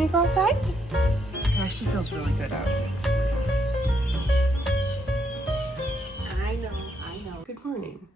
Ready to go outside? It actually feels really good out here. I know. Good morning.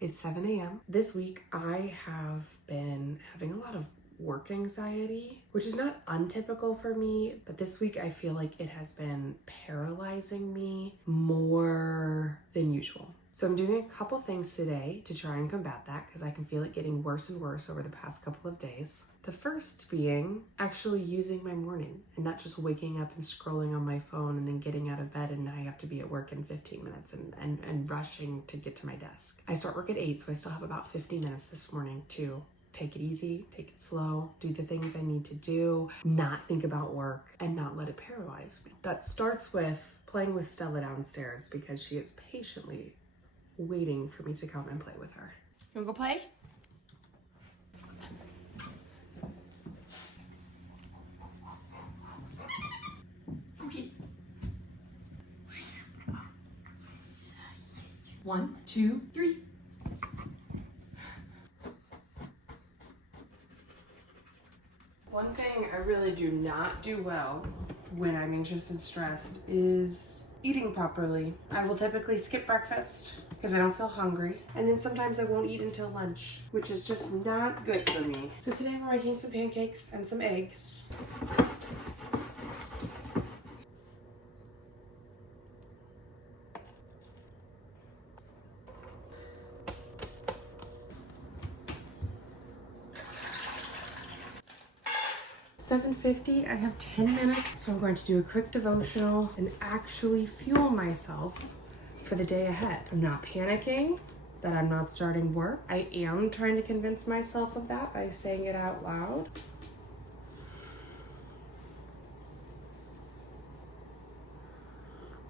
It's 7 a.m. This week I have been having a lot of work anxiety, which is not untypical for me, but this week I feel like it has been paralyzing me more than usual. So I'm doing a couple things today to try and combat that because I can feel it getting worse and worse over the past couple of days. The first being actually using my morning and not just waking up and scrolling on my phone and then getting out of bed and I have to be at work in 15 minutes and rushing to get to my desk. I start work at 8, so I still have about 50 minutes this morning to take it easy, take it slow, do the things I need to do, not think about work, and not let it paralyze me. That starts with playing with Stella downstairs because she is patiently waiting for me to come and play with her. You wanna go play? Cookie. 1, 2, 3. One thing I really do not do well when I'm anxious and stressed is eating properly. I will typically skip breakfast because I don't feel hungry. And then sometimes I won't eat until lunch, which is just not good for me. So today we're making some pancakes and some eggs. $7:50, I have 10 minutes, so I'm going to do a quick devotional and actually fuel myself for the day ahead. I'm not panicking that I'm not starting work. I am trying to convince myself of that by saying it out loud.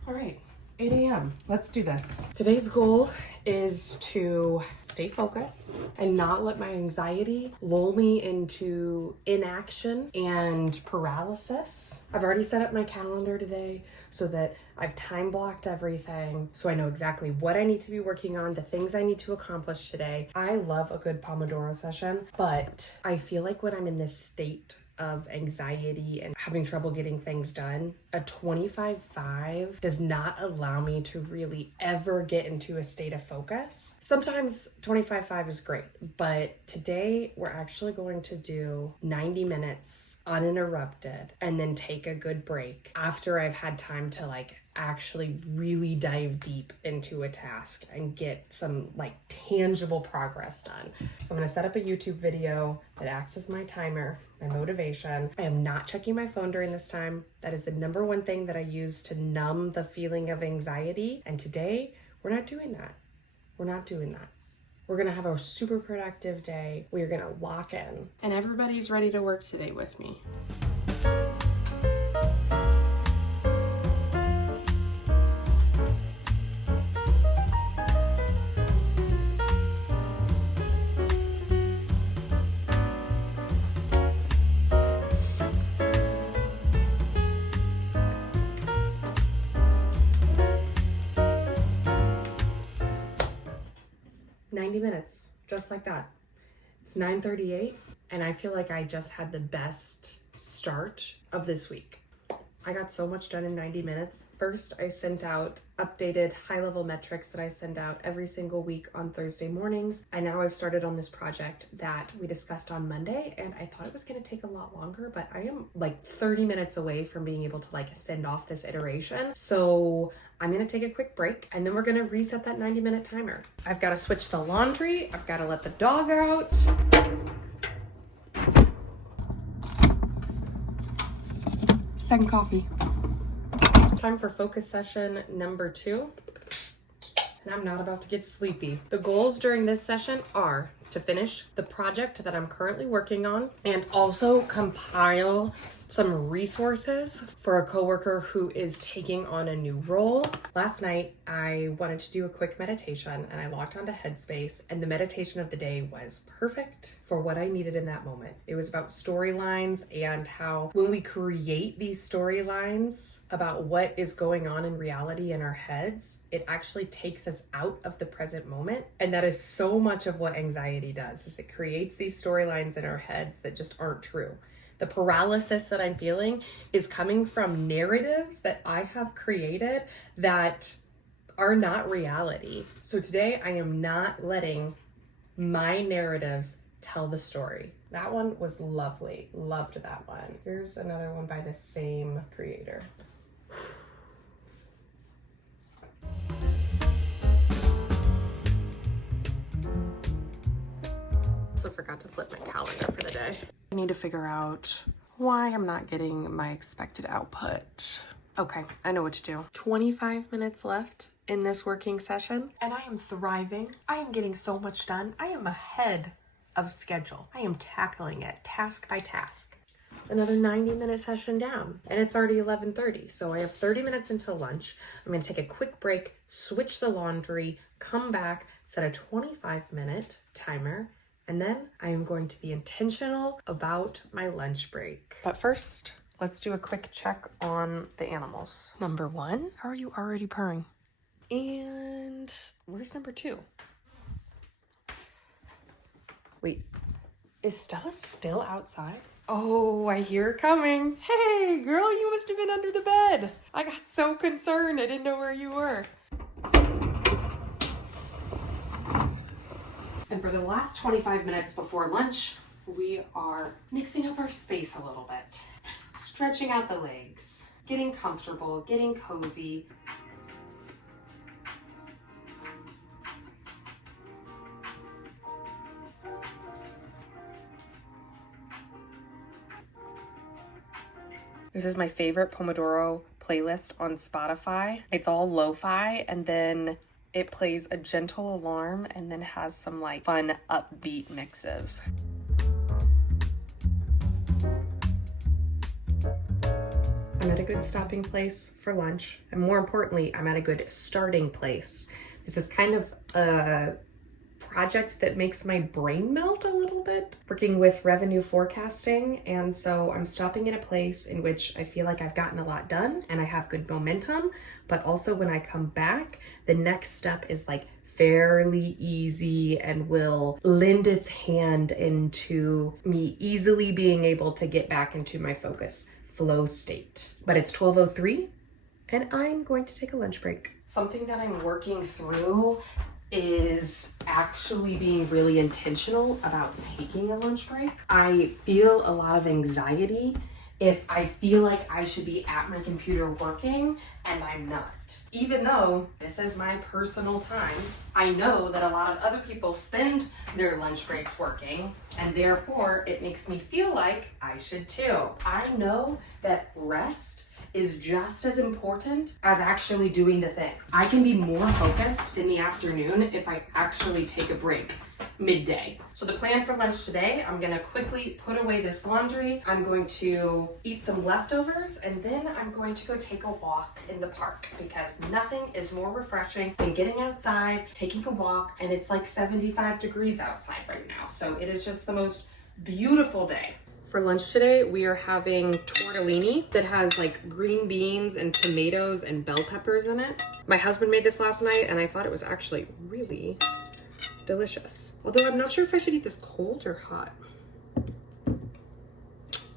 All right, 8 a.m. Let's do this. Today's goal is to stay focused and not let my anxiety lull me into inaction and paralysis. I've already set up my calendar today so that I've time blocked everything so I know exactly what I need to be working on, the things I need to accomplish today. I love a good Pomodoro session, but I feel like when I'm in this state of anxiety and having trouble getting things done, a 25/5 does not allow me to really ever get into a state of focus. Sometimes 25/5 is great, but today we're actually going to do 90 minutes uninterrupted and then take a good break after I've had time to actually really dive deep into a task and get some tangible progress done. So I'm gonna set up a YouTube video that acts as my timer, my motivation. I am not checking my phone during this time. That is the number one thing that I use to numb the feeling of anxiety. And today, we're not doing that. We're not doing that. We're gonna have a super productive day. We are gonna lock in. And everybody's ready to work today with me. Minutes, just like that. It's 9:38 and I feel like I just had the best start of this week. I got so much done in 90 minutes. First, I sent out updated high-level metrics that I send out every single week on Thursday mornings. And now I've started on this project that we discussed on Monday, and I thought it was gonna take a lot longer, but I am 30 minutes away from being able to send off this iteration. So I'm gonna take a quick break and then we're gonna reset that 90-minute timer. I've gotta switch the laundry. I've gotta let the dog out. Second coffee. Time for focus session number 2. And I'm not about to get sleepy. The goals during this session are to finish the project that I'm currently working on and also compile some resources for a coworker who is taking on a new role. Last night, I wanted to do a quick meditation and I logged onto Headspace, and the meditation of the day was perfect for what I needed in that moment. It was about storylines and how when we create these storylines about what is going on in reality in our heads, it actually takes us out of the present moment. And that is so much of what anxiety does, is it creates these storylines in our heads that just aren't true. The paralysis that I'm feeling is coming from narratives that I have created that are not reality. So today I am not letting my narratives tell the story. That one was lovely. Loved that one. Here's another one by the same creator. Also forgot to flip my calendar for the day. I need to figure out why I'm not getting my expected output. Okay, I know what to do. 25 minutes left in this working session, and I am thriving. I am getting so much done. I am ahead of schedule. I am tackling it task by task. Another 90-minute session down, and it's already 11:30, so I have 30 minutes until lunch. I'm gonna take a quick break, switch the laundry, come back, set a 25-minute timer, and then I am going to be intentional about my lunch break. But first, let's do a quick check on the animals. Number 1, how are you already purring? And where's number 2? Wait, is Stella still outside? Oh, I hear her coming. Hey, girl, you must have been under the bed. I got so concerned. I didn't know where you were. And for the last 25 minutes before lunch, we are mixing up our space a little bit. Stretching out the legs, getting comfortable, getting cozy. This is my favorite Pomodoro playlist on Spotify. It's all lo-fi, and then it plays a gentle alarm and then has some like fun upbeat mixes. I'm at a good stopping place for lunch, and more importantly, I'm at a good starting place. This is kind of a project that makes my brain melt a little bit, working with revenue forecasting, and so I'm stopping in a place in which I feel like I've gotten a lot done and I have good momentum, but also when I come back, the next step is like fairly easy and will lend its hand into me easily being able to get back into my focus flow state. But it's 12:03 and I'm going to take a lunch break. Something that I'm working through is actually being really intentional about taking a lunch break. I feel a lot of anxiety if I feel like I should be at my computer working and I'm not. Even though this is my personal time, I know that a lot of other people spend their lunch breaks working, and therefore it makes me feel like I should too. I know that rest is just as important as actually doing the thing. I can be more focused in the afternoon if I actually take a break midday. So the plan for lunch today, I'm gonna quickly put away this laundry. I'm going to eat some leftovers, and then I'm going to go take a walk in the park, because nothing is more refreshing than getting outside, taking a walk, and it's like 75 degrees outside right now. So it is just the most beautiful day. For lunch today, we are having tortellini that has like green beans and tomatoes and bell peppers in it. My husband made this last night and I thought it was actually really delicious. Although I'm not sure if I should eat this cold or hot. I'm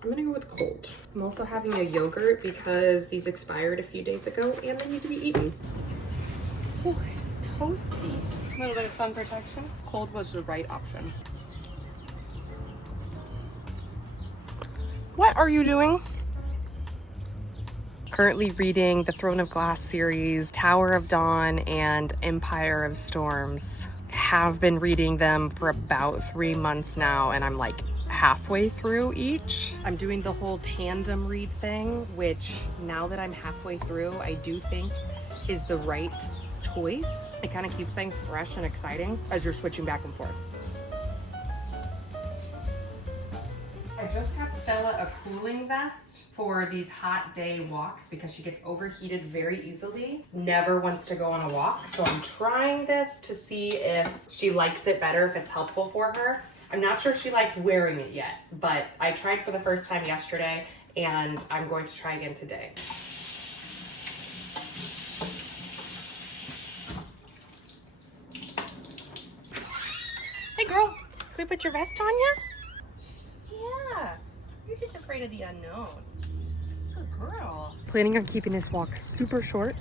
gonna go with cold. I'm also having a yogurt because these expired a few days ago and they need to be eaten. Oh, it's toasty. A little bit of sun protection. Cold was the right option. What are you doing? Currently reading the Throne of Glass series, Tower of Dawn, and Empire of Storms. Have been reading them for about 3 months now, and I'm like halfway through each. I'm doing the whole tandem read thing, which now that I'm halfway through, I do think is the right choice. It kind of keeps things fresh and exciting as you're switching back and forth. I just got Stella a cooling vest for these hot day walks because she gets overheated very easily, never wants to go on a walk. So I'm trying this to see if she likes it better, if it's helpful for her. I'm not sure she likes wearing it yet, but I tried for the first time yesterday and I'm going to try again today. Hey girl, can we put your vest on ya? Yeah, you're just always afraid of the unknown. Good girl. Planning on keeping this walk super short.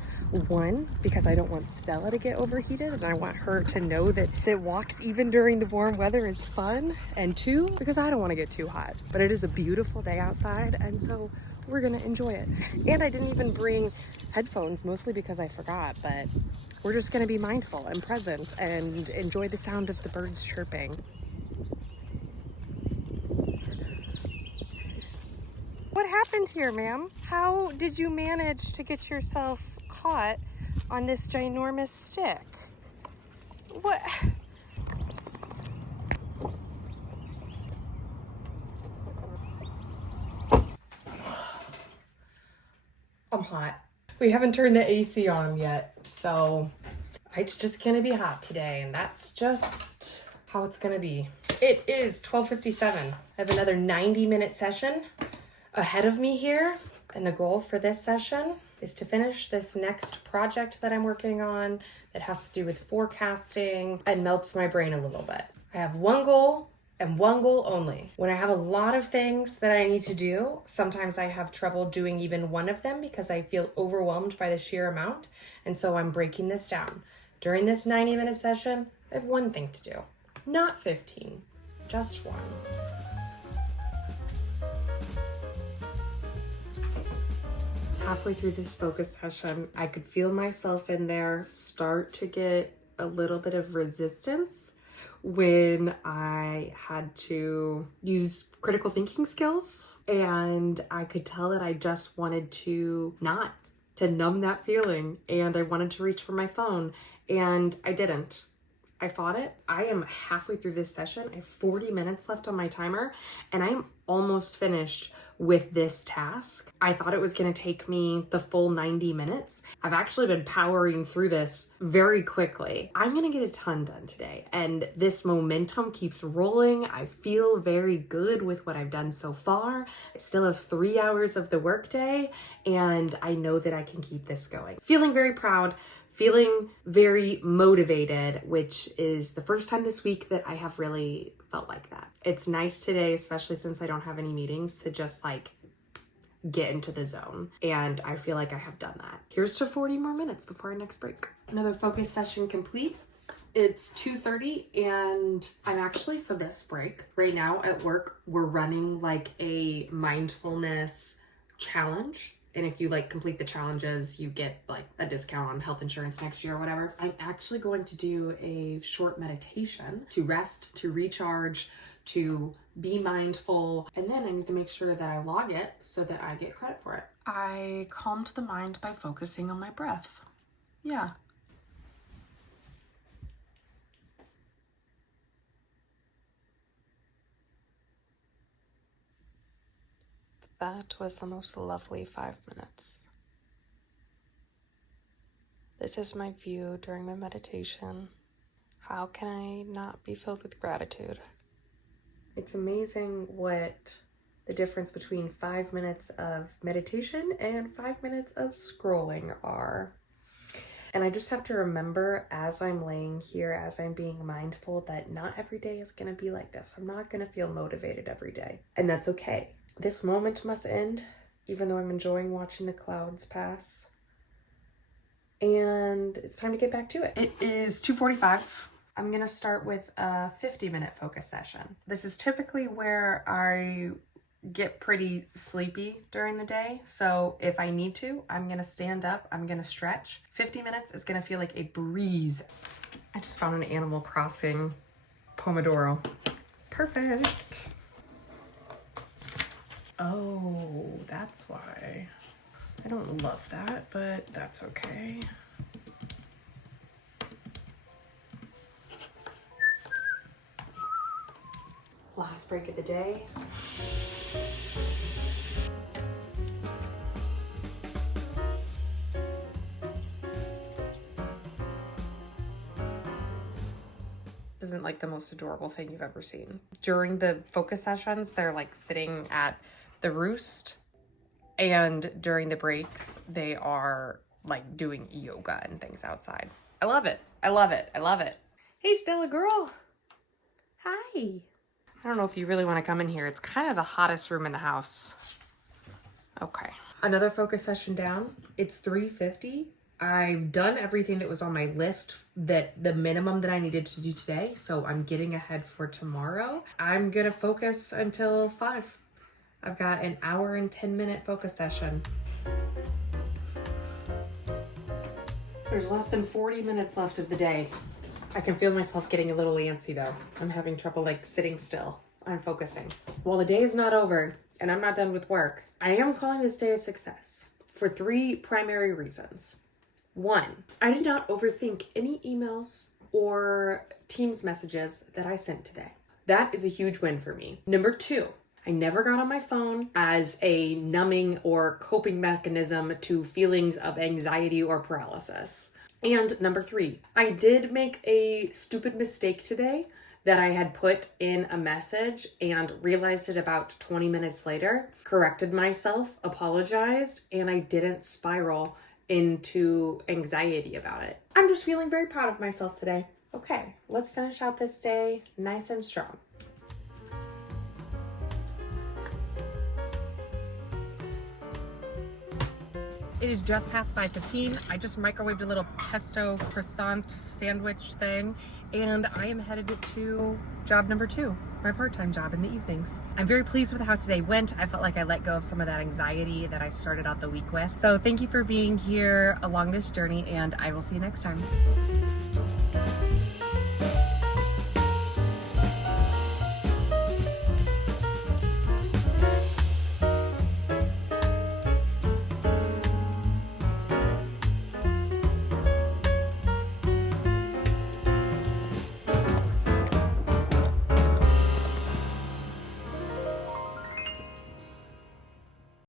One, because I don't want Stella to get overheated and I want her to know that walks even during the warm weather is fun. And two, because I don't want to get too hot. But it is a beautiful day outside, and so we're gonna enjoy it. And I didn't even bring headphones, mostly because I forgot, but we're just gonna be mindful and present and enjoy the sound of the birds chirping. What happened here, ma'am? How did you manage to get yourself caught on this ginormous stick? What? I'm hot. We haven't turned the AC on yet, so it's just gonna be hot today, and that's just how it's gonna be. It is 12:57. I have another 90-minute session ahead of me here, and the goal for this session is to finish this next project that I'm working on that has to do with forecasting and melts my brain a little bit. I have one goal and one goal only. When I have a lot of things that I need to do, sometimes I have trouble doing even one of them because I feel overwhelmed by the sheer amount, and so I'm breaking this down. During this 90-minute session, I have one thing to do, not 15, just one. Halfway through this focus session, I could feel myself in there start to get a little bit of resistance when I had to use critical thinking skills, and I could tell that I just wanted to numb that feeling, and I wanted to reach for my phone, and I didn't. I fought it. I am halfway through this session. I have 40 minutes left on my timer, and I'm almost finished with this task. I thought it was gonna take me the full 90 minutes. I've actually been powering through this very quickly. I'm gonna get a ton done today, and this momentum keeps rolling. I feel very good with what I've done so far. I still have 3 hours of the workday, and I know that I can keep this going. Feeling very proud, feeling very motivated, which is the first time this week that I have really felt like that. It's nice today, especially since I don't have any meetings, to just like get into the zone. And I feel like I have done that. Here's to 40 more minutes before our next break. Another focus session complete. It's 2:30, and I'm actually, for this break right now at work, we're running like a mindfulness challenge. And if you like complete the challenges, you get like a discount on health insurance next year or whatever. I'm actually going to do a short meditation to rest, to recharge, to be mindful. And then I need to make sure that I log it so that I get credit for it. I calmed the mind by focusing on my breath. Yeah. That was the most lovely 5 minutes. This is my view during my meditation. How can I not be filled with gratitude? It's amazing what the difference between 5 minutes of meditation and 5 minutes of scrolling are. And I just have to remember as I'm laying here, as I'm being mindful, that not every day is gonna be like this. I'm not gonna feel motivated every day, and that's okay. This moment must end, even though I'm enjoying watching the clouds pass. And it's time to get back to it. It is 2:45. I'm gonna start with a 50-minute focus session. This is typically where I get pretty sleepy during the day. So if I need to, I'm gonna stand up, I'm gonna stretch. 50 minutes is gonna feel like a breeze. I just found an Animal Crossing Pomodoro. Perfect. Oh, that's why. I don't love that, but that's okay. Last break of the day. This isn't like the most adorable thing you've ever seen. During the focus sessions, they're like sitting at the roost, and during the breaks they are like doing yoga and things outside. I love it. I love it. I love it. Hey, Stella girl. Hi. I don't know if you really want to come in here. It's kind of the hottest room in the house. Okay. Another focus session down. It's 3:50. I've done everything that was on my list, that the minimum that I needed to do today. So I'm getting ahead for tomorrow. I'm going to focus until 5. I've got an hour and 10-minute focus session. There's less than 40 minutes left of the day. I can feel myself getting a little antsy though. I'm having trouble like sitting still. I'm focusing. While the day is not over and I'm not done with work, I am calling this day a success for 3 primary reasons. 1, I did not overthink any emails or Teams messages that I sent today. That is a huge win for me. Number 2, I never got on my phone as a numbing or coping mechanism to feelings of anxiety or paralysis. And number 3, I did make a stupid mistake today that I had put in a message and realized it about 20 minutes later, corrected myself, apologized, and I didn't spiral into anxiety about it. I'm just feeling very proud of myself today. Okay, let's finish out this day nice and strong. It is just past 5:15. I just microwaved a little pesto croissant sandwich thing, and I am headed to job number 2, my part-time job in the evenings. I'm very pleased with how today went. I felt like I let go of some of that anxiety that I started out the week with. So thank you for being here along this journey, and I will see you next time.